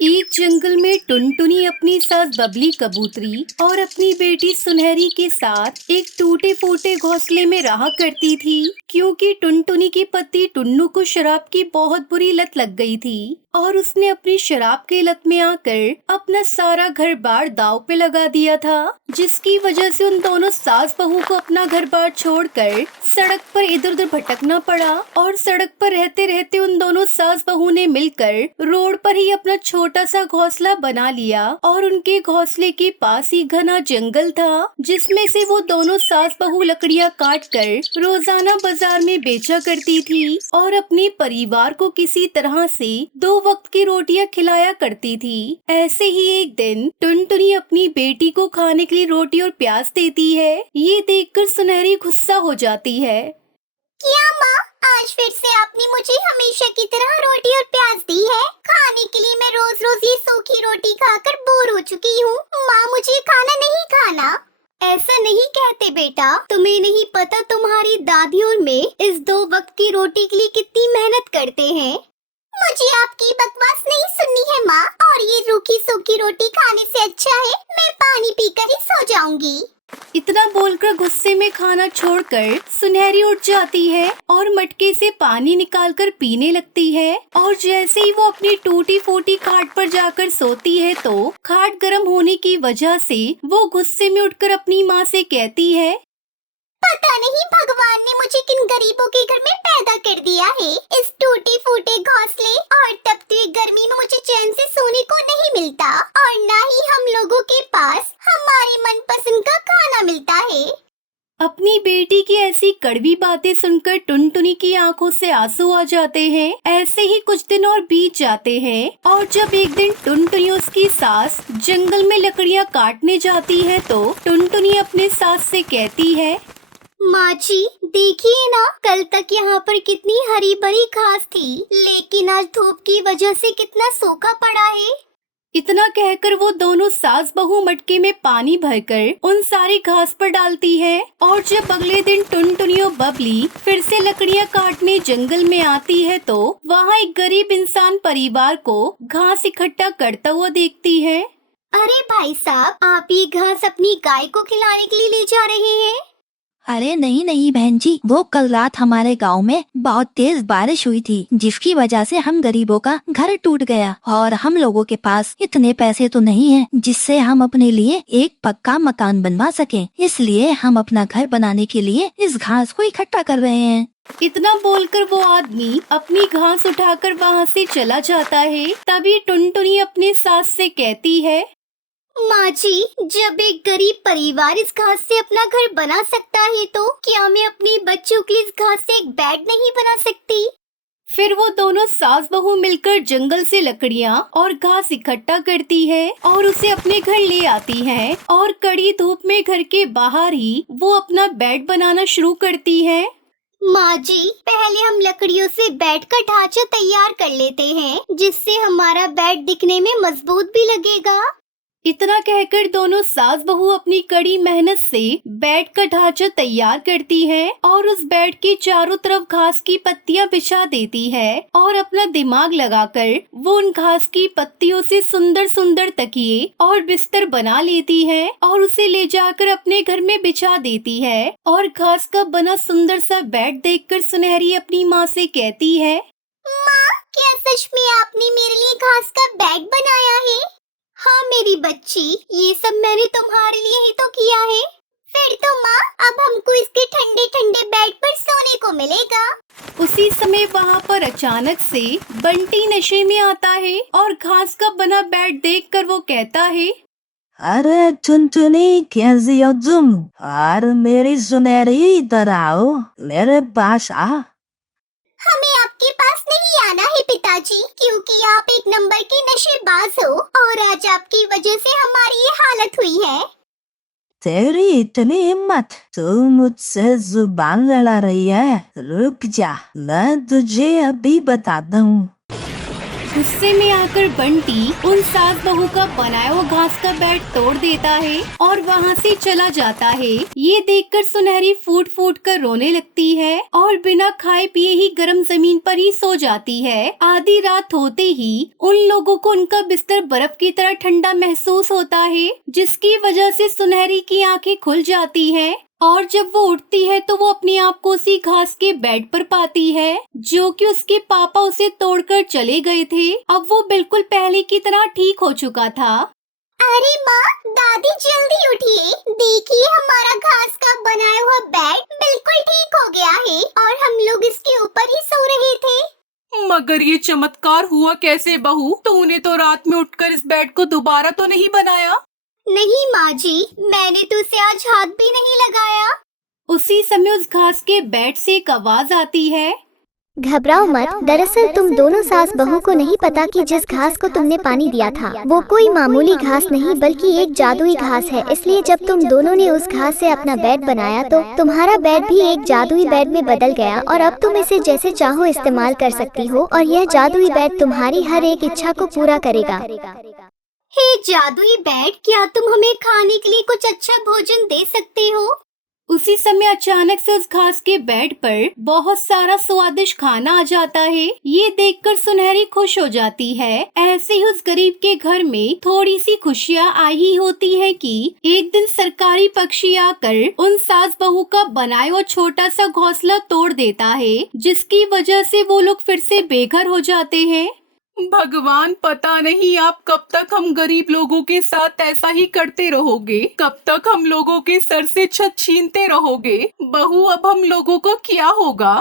एक जंगल में टुनटुनी अपनी सास बबली कबूतरी और अपनी बेटी सुनहरी के साथ एक टूटे फूटे घोंसले में रहा करती थी, क्योंकि टुनटुनी की पति टुन्नू को शराब की बहुत बुरी लत लग गई थी और उसने अपनी शराब के लत में आकर अपना सारा घर बार दांव पे लगा दिया था, जिसकी वजह से उन दोनों सास बहू को अपना घर बार छोड़कर सड़क पर इधर उधर भटकना पड़ा। और सड़क पर रहते रहते उन दोनों सास बहू ने मिलकर रोड पर ही अपना छोटा सा घोंसला बना लिया और उनके घोंसले के पास ही घना जंगल था, जिसमें से वो दोनों सास बहू लकड़ियां काट कर रोजाना बाजार में बेचा करती थी और अपने परिवार को किसी तरह से 2 वक्त की रोटियां खिलाया करती थी। ऐसे ही एक दिन टुनटुनी अपनी बेटी को खाने के लिए रोटी और प्याज देती है। ये देखकर सुनहरी गुस्सा हो जाती है। क्या माँ, आज फिर से आपने मुझे हमेशा की तरह रोटी और प्याज दी है? खाने के लिए मैं रोज रोज ये सूखी रोटी खाकर बोर हो चुकी हूँ। माँ, मुझे खाना नहीं खाना। ऐसा नहीं कहते बेटा, तुम्हें नहीं पता तुम्हारी दादी और मैं इस 2 वक्त की रोटी के लिए कितनी मेहनत करते हैं। मुझे आपकी बकवास नहीं सुननी है माँ, और ये रूखी सूखी रोटी खाने से अच्छा है मैं पानी पीकर ही सो जाऊंगी। इतना बोलकर गुस्से में खाना छोड़कर सुनहरी उठ जाती है और मटके से पानी निकालकर पीने लगती है। और जैसे ही वो अपनी टूटी फूटी खाट पर जाकर सोती है तो खाट गर्म होने की वजह से वो गुस्से में उठकर अपनी माँ से कहती है, पता नहीं भगवान ने मुझे किन गरीबों के घर में पैदा कर दिया है। इस टूटे फूटे घोंसले और तपती हुई गर्मी में मुझे चैन से सोने को नहीं मिलता और न ही हम लोगों के पास हमारे मनपसंद का खाना मिलता है। अपनी बेटी की ऐसी कड़वी बातें सुनकर टुनटुनी की आंखों से आंसू आ जाते हैं। ऐसे ही कुछ दिन और बीत जाते हैं और जब एक दिन टुनटुनी उसकी सास जंगल में लकड़ियां काटने जाती है तो टुनटुनी अपने सास से कहती है, माँ जी, देखिए ना, कल तक यहाँ पर कितनी हरी भरी घास थी, लेकिन आज धूप की वजह से कितना सूखा पड़ा है। इतना कहकर वो दोनों सास बहू मटके में पानी भरकर उन सारी घास पर डालती है। और जब अगले दिन टुनटुनी और बबली फिर से लकड़ियां काटने जंगल में आती है तो वहाँ एक गरीब इंसान परिवार को घास इकट्ठा करता हुआ देखती है। अरे भाई साहब, आप ये घास अपनी गाय को खिलाने के लिए ले जा रहे हैं? अरे नहीं नहीं बहन जी, वो कल रात हमारे गांव में बहुत तेज बारिश हुई थी, जिसकी वजह से हम गरीबों का घर टूट गया और हम लोगों के पास इतने पैसे तो नहीं हैं जिससे हम अपने लिए एक पक्का मकान बनवा सकें। इसलिए हम अपना घर बनाने के लिए इस घास को इकट्ठा कर रहे हैं। इतना बोलकर वो आदमी अपनी घास उठाकर वहाँ से चला जाता है। तभी टुनटुनी अपने सास से कहती है, माँ जी, जब एक गरीब परिवार इस घास से अपना घर बना सकता है तो क्या मैं अपने बच्चों के लिए इस घास से एक बेड नहीं बना सकती? फिर वो दोनों सास बहू मिलकर जंगल से लकड़ियाँ और घास इकट्ठा करती है और उसे अपने घर ले आती है और कड़ी धूप में घर के बाहर ही वो अपना बेड बनाना शुरू करती है। माँ जी, पहले हम लकड़ियों से बेड का ढांचा तैयार कर लेते हैं, जिससे हमारा बेड दिखने में मजबूत भी लगेगा। इतना कहकर दोनों सास बहू अपनी कड़ी मेहनत से बेड का ढांचा तैयार करती है और उस बेड के चारों तरफ घास की पत्तियां बिछा देती है और अपना दिमाग लगाकर वो उन घास की पत्तियों से सुंदर सुंदर तकिए और बिस्तर बना लेती है और उसे ले जाकर अपने घर में बिछा देती है। और घास का बना सुंदर सा बेड देखकर सुनहरी अपनी माँ से कहती है, माँ, क्या सच में आपने मेरे लिए घास का बेड बनाया है? हाँ मेरी बच्ची, ये सब मैंने तुम्हारे लिए ही तो किया है। फिर तो माँ, अब हमको इसके ठंडे ठंडे बेड पर सोने को मिलेगा। उसी समय वहाँ पर अचानक से बंटी नशे में आता है और घास का बना बेड देखकर वो कहता है, अरे टुनटुनी, कैसी हो तुम? और मेरी सुनहरी, इधर आओ, मेरे पास आ। हमें आपके पास नहीं आना है पिताजी, क्योंकि आप एक नंबर के नशेबाज हो और आज आपकी वजह से हमारी ये हालत हुई है। तेरी इतनी हिम्मत, तू मुझसे जुबान लड़ा रही है? रुक जा, मैं तुझे अभी बताता हूँ। गुस्से में आकर बंटी उन सास बहू का बनाया हुआ घास का बेड तोड़ देता है और वहाँ से चला जाता है। ये देखकर सुनहरी फूट फूट कर रोने लगती है और बिना खाए पिए ही गर्म जमीन पर ही सो जाती है। आधी रात होते ही उन लोगों को उनका बिस्तर बर्फ की तरह ठंडा महसूस होता है, जिसकी वजह से सुनहरी की आंखें खुल जाती हैं। और जब वो उठती है तो वो अपने आप को उसी घास के बेड पर पाती है जो कि उसके पापा उसे तोड़कर चले गए थे। अब वो बिल्कुल पहले की तरह ठीक हो चुका था। अरे माँ, दादी जल्दी उठिए, देखिए हमारा घास का बनाया हुआ बेड बिल्कुल ठीक हो गया है और हम लोग इसके ऊपर ही सो रहे थे। मगर ये चमत्कार हुआ कैसे बहू? तूने तो रात में उठकर इस बेड को दोबारा तो नहीं बनाया? नहीं माँ जी, मैंने तो उसे आज हाथ भी नहीं लगाया। उसी समय उस घास के बेड से एक आवाज आती है। घबराओ मत, दरअसल तुम दोनों सास बहू को नहीं पता कि जिस घास को तुमने पानी दिया था वो कोई मामूली घास नहीं बल्कि एक जादुई घास है। इसलिए जब तुम दोनों ने उस घास से अपना बेड बनाया तो तुम्हारा बेड भी एक जादुई बेड में बदल गया और अब तुम इसे जैसे चाहो इस्तेमाल कर सकती हो और यह जादुई बेड तुम्हारी हर एक इच्छा को पूरा करेगा। हे जादुई बेड, क्या तुम हमें खाने के लिए कुछ अच्छा भोजन दे सकते हो? उसी समय अचानक से उस घास के बेड पर बहुत सारा स्वादिष्ट खाना आ जाता है। ये देखकर सुनहरी खुश हो जाती है। ऐसे ही उस गरीब के घर में थोड़ी सी खुशियाँ आई ही होती है कि एक दिन सरकारी पक्षी आकर उन सास बहू का बनाया हुआ छोटा सा घोंसला तोड़ देता है, जिसकी वजह से वो लोग फिर से बेघर हो जाते हैं। भगवान, पता नहीं आप कब तक हम गरीब लोगों के साथ ऐसा ही करते रहोगे? कब तक हम लोगों के सर से छत छीनते रहोगे? बहू, अब हम लोगों को क्या होगा?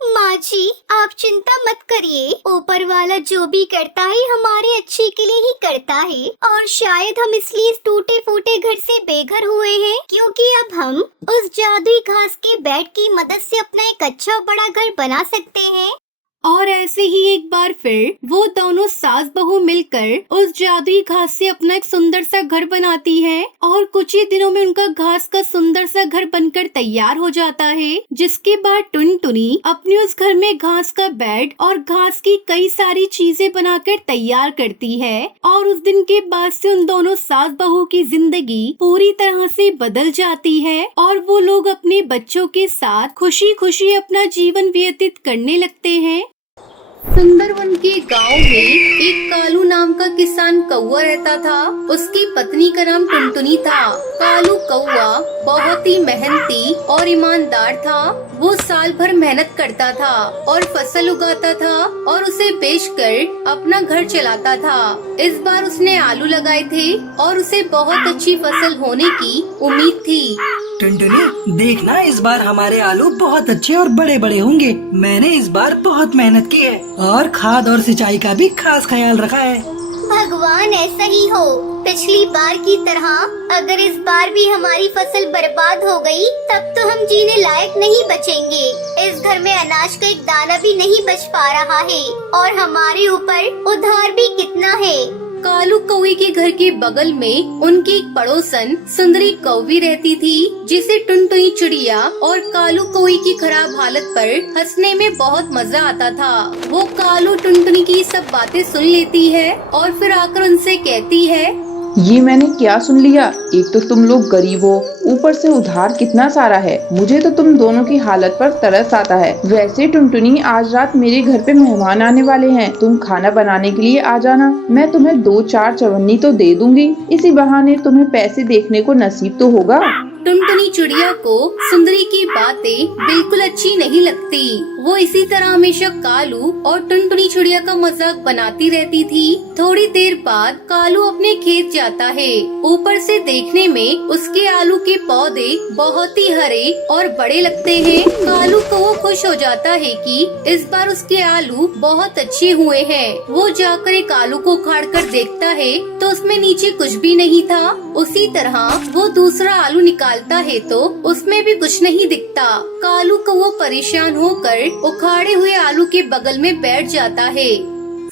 माँ जी, आप चिंता मत करिए, ऊपर वाला जो भी करता है हमारे अच्छे के लिए ही करता है और शायद हम इसलिए इस टूटे फूटे घर से बेघर हुए हैं क्योंकि अब हम उस जादुई घास के बेड की मदद से अपना एक अच्छा बड़ा घर बना सकते हैं। और ऐसे ही एक बार फिर वो दोनों सास बहू मिलकर उस जादुई घास से अपना एक सुंदर सा घर बनाती हैं और कुछ ही दिनों में उनका घास का सुंदर सा घर बनकर तैयार हो जाता है, जिसके बाद टुनटुनी अपने उस घर में घास का बेड और घास की कई सारी चीजें बनाकर तैयार करती है। और उस दिन के बाद से उन दोनों सास बहू की जिंदगी पूरी तरह से बदल जाती है और वो लोग अपने बच्चों के साथ खुशी खुशी अपना जीवन व्यतीत करने लगते हैं। सुंदरवन के गांव में एक कालू नाम का किसान कौवा रहता था। उसकी पत्नी का नाम टुनटुनी था। कालू कौवा बहुत ही मेहनती और ईमानदार था। वो साल भर मेहनत करता था और फसल उगाता था और उसे बेचकर अपना घर चलाता था। इस बार उसने आलू लगाए थे और उसे बहुत अच्छी फसल होने की उम्मीद थी। टुनटुनी, देखना इस बार हमारे आलू बहुत अच्छे और बड़े बड़े होंगे। मैंने इस बार बहुत मेहनत की है और खाद और सिंचाई का भी खास ख्याल रखा है। भगवान ऐसा ही हो। पिछली बार की तरह अगर इस बार भी हमारी फसल बर्बाद हो गई तब तो हम जीने लायक नहीं बचेंगे। इस घर में अनाज का एक दाना भी नहीं बच पा रहा है और हमारे ऊपर उधार भी कितना है। कालू कौवे के घर के बगल में उनकी एक पड़ोसन सुंदरी कौवी रहती थी, जिसे टुनटुनी चिड़िया और कालू कौवे की खराब हालत पर हंसने में बहुत मजा आता था। वो कालू टुनटुनी की सब बातें सुन लेती है और फिर आकर उनसे कहती है, ये मैंने क्या सुन लिया? एक तो तुम लोग गरीब हो, ऊपर से उधार कितना सारा है। मुझे तो तुम दोनों की हालत पर तरस आता है। वैसे टुनटुनी, आज रात मेरे घर पे मेहमान आने वाले हैं। तुम खाना बनाने के लिए आ जाना। मैं तुम्हें 2-4 चवन्नी तो दे दूंगी। इसी बहाने तुम्हें पैसे देखने को नसीब तो होगा। टुनटुनी चिड़िया को सुंदरी की बातें बिल्कुल अच्छी नहीं लगती। वो इसी तरह हमेशा कालू और टुनटुनी चिड़िया का मजाक बनाती रहती थी। थोड़ी देर बाद कालू अपने खेत जाता है। ऊपर से देखने में उसके आलू के पौधे बहुत ही हरे और बड़े लगते हैं। कालू को वो खुश हो जाता है कि इस बार उसके आलू बहुत अच्छे हुए हैं। वो जाकर एक आलू को उखाड़ कर देखता है तो उसमें नीचे कुछ भी नहीं था। उसी तरह वो दूसरा आलू निकालता है तो उसमें भी कुछ नहीं दिखता। कालू को वो परेशान होकर उखाड़े हुए आलू के बगल में बैठ जाता है।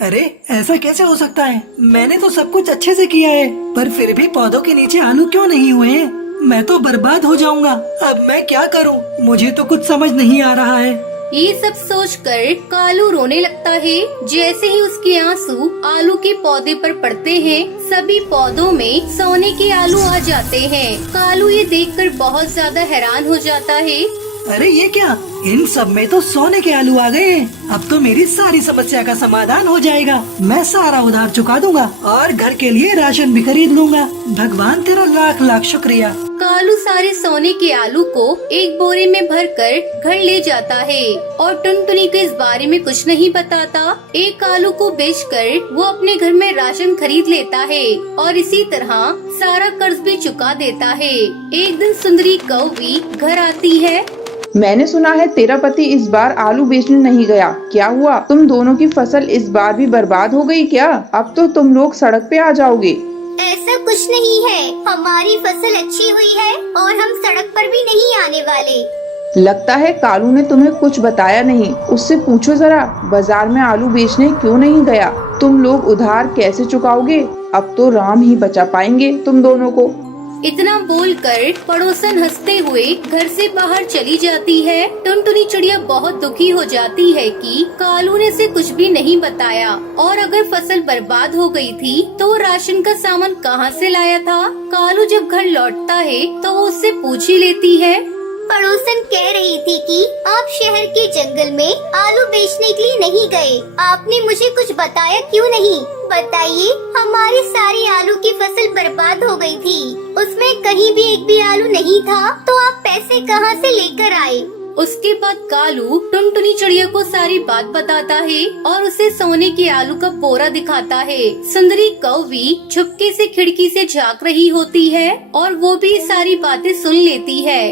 अरे, ऐसा कैसे हो सकता है? मैंने तो सब कुछ अच्छे से किया है, पर फिर भी पौधों के नीचे आलू क्यों नहीं हुए हैं? मैं तो बर्बाद हो जाऊंगा। अब मैं क्या करूं? मुझे तो कुछ समझ नहीं आ रहा है। ये सब सोचकर कालू रोने लगता है। जैसे ही उसके आंसू आलू के पौधे पर पड़ते हैं, सभी पौधों में सोने के आलू आ जाते हैं। कालू ये देखकर बहुत ज्यादा हैरान हो जाता है। अरे ये क्या, इन सब में तो सोने के आलू आ गए। अब तो मेरी सारी समस्या का समाधान हो जाएगा। मैं सारा उधार चुका दूंगा और घर के लिए राशन भी खरीद लूंगा। भगवान तेरा लाख लाख शुक्रिया। कालू सारे सोने के आलू को एक बोरे में भरकर घर ले जाता है और टुनटुनी को इस बारे में कुछ नहीं बताता। एक आलू को बेचकर वो अपने घर में राशन खरीद लेता है और इसी तरह सारा कर्ज भी चुका देता है। एक दिन सुंदरी कौवी घर आती है। मैंने सुना है तेरा पति इस बार आलू बेचने नहीं गया, क्या हुआ? तुम दोनों की फसल इस बार भी बर्बाद हो गई क्या? अब तो तुम लोग सड़क पे आ जाओगे। ऐसा कुछ नहीं है, हमारी फसल अच्छी हुई है और हम सड़क पर भी नहीं आने वाले। लगता है कालू ने तुम्हें कुछ बताया नहीं। उससे पूछो जरा, बाजार में आलू बेचने क्यों नहीं गया? तुम लोग उधार कैसे चुकाओगे? अब तो राम ही बचा पाएंगे तुम दोनों को। इतना बोलकर पड़ोसन हंसते हुए घर से बाहर चली जाती है। टुनटुनी चिड़िया बहुत दुखी हो जाती है कि कालू ने उसे कुछ भी नहीं बताया और अगर फसल बर्बाद हो गई थी तो राशन का सामान कहाँ से लाया था। कालू जब घर लौटता है तो वो उससे पूछ ही लेती है। पड़ोसन कह रही थी कि आप शहर के जंगल में आलू बेचने के लिए नहीं गए। आपने मुझे कुछ बताया क्यों नहीं? बताइए, हमारी सारी आलू की फसल बर्बाद हो गई थी। उसमें कहीं भी एक भी आलू नहीं था, तो आप पैसे कहां से लेकर आए? उसके बाद कालू टुनटुनी चिड़िया को सारी बात बताता है और उसे सोने के आलू का बोरा दिखाता है। सुंदरी कौवी छुपके से खिड़की से झांक रही होती है और वो भी सारी बातें सुन लेती है।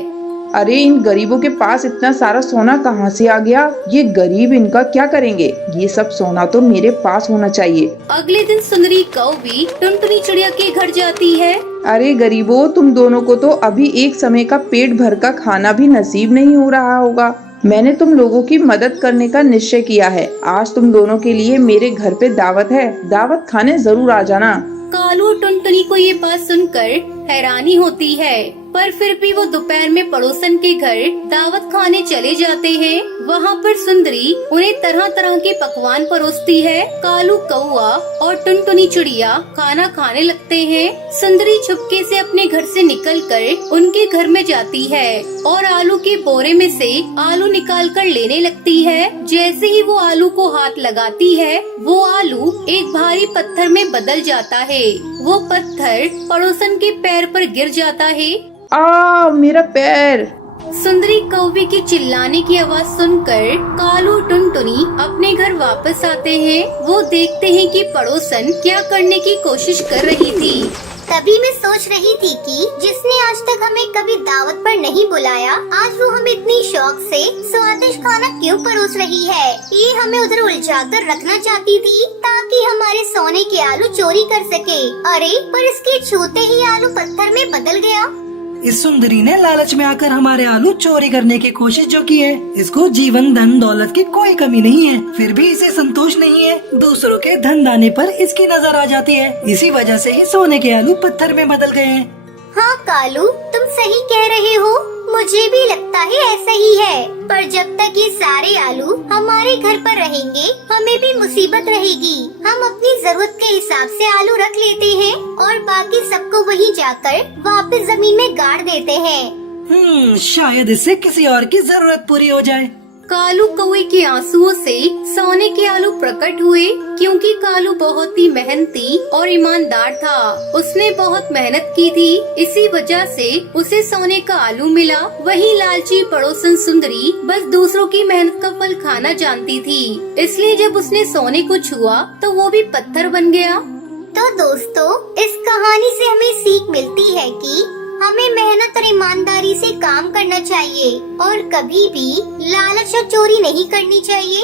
अरे इन गरीबों के पास इतना सारा सोना कहाँ से आ गया? ये गरीब इनका क्या करेंगे? ये सब सोना तो मेरे पास होना चाहिए। अगले दिन सुंदरी कौवी टुनटुनी चिड़िया के घर जाती है। अरे गरीबों, तुम दोनों को तो अभी एक समय का पेट भर का खाना भी नसीब नहीं हो रहा होगा। मैंने तुम लोगों की मदद करने का निश्चय किया है। आज तुम दोनों के लिए मेरे घर पे दावत है, दावत खाने जरूर आ जाना। कालू और टुनटुनी को ये बात सुनकर हैरानी होती है, पर फिर भी वो दोपहर में पड़ोसन के घर दावत खाने चले जाते हैं। वहाँ पर सुंदरी उन्हें तरह तरह के पकवान परोसती है। कालू कौआ और टुनटुनी चिड़िया खाना खाने लगते हैं। सुंदरी छुपके से अपने घर से निकलकर उनके घर में जाती है और आलू के बोरे में से आलू निकालकर लेने लगती है। जैसे ही वो आलू को हाथ लगाती है, वो आलू एक भारी पत्थर में बदल जाता है। वो पत्थर पड़ोसन के पैर पर गिर जाता है। मेरा पैर! सुंदरी कौवे की चिल्लाने की आवाज सुनकर कालू टुनटुनी अपने घर वापस आते हैं। वो देखते हैं कि पड़ोसन क्या करने की कोशिश कर रही थी। तभी मैं सोच रही थी कि जिसने आज तक हमें कभी दावत पर नहीं बुलाया, आज वो हमें इतनी शौक से स्वादिष्ट खाना क्यों परोस रही है? ये हमें उधर उलझाकर रखना चाहती थी ताकि हमारे सोने के आलू चोरी कर सके। अरे पर इसके छूते ही आलू पत्थर में बदल गया। इस सुंदरी ने लालच में आकर हमारे आलू चोरी करने की कोशिश जो की है। इसको जीवन धन दौलत की कोई कमी नहीं है, फिर भी इसे संतोष नहीं है। दूसरों के धन दाने पर इसकी नजर आ जाती है। इसी वजह से ही सोने के आलू पत्थर में बदल गए हैं। हाँ कालू, तुम सही कह रहे हो। मुझे भी लगता है ऐसा ही है। पर जब तक ये सारे आलू हमारे घर पर रहेंगे, हमें भी मुसीबत रहेगी। हम अपनी जरूरत के हिसाब से आलू रख लेते हैं और बाकी सबको वहीं जाकर वापस जमीन में गाड़ देते हैं। शायद इससे किसी और की जरूरत पूरी हो जाए। कालू कौवे के आंसुओं से सोने के आलू प्रकट हुए, क्योंकि कालू बहुत ही मेहनती और ईमानदार था। उसने बहुत मेहनत की थी, इसी वजह से उसे सोने का आलू मिला। वही लालची पड़ोसन सुंदरी बस दूसरों की मेहनत का फल खाना जानती थी, इसलिए जब उसने सोने को छुआ तो वो भी पत्थर बन गया। तो दोस्तों, इस कहानी से हमें सीख मिलती है कि हमें मेहनत और ईमानदारी से काम करना चाहिए और कभी भी लालच और चोरी नहीं करनी चाहिए।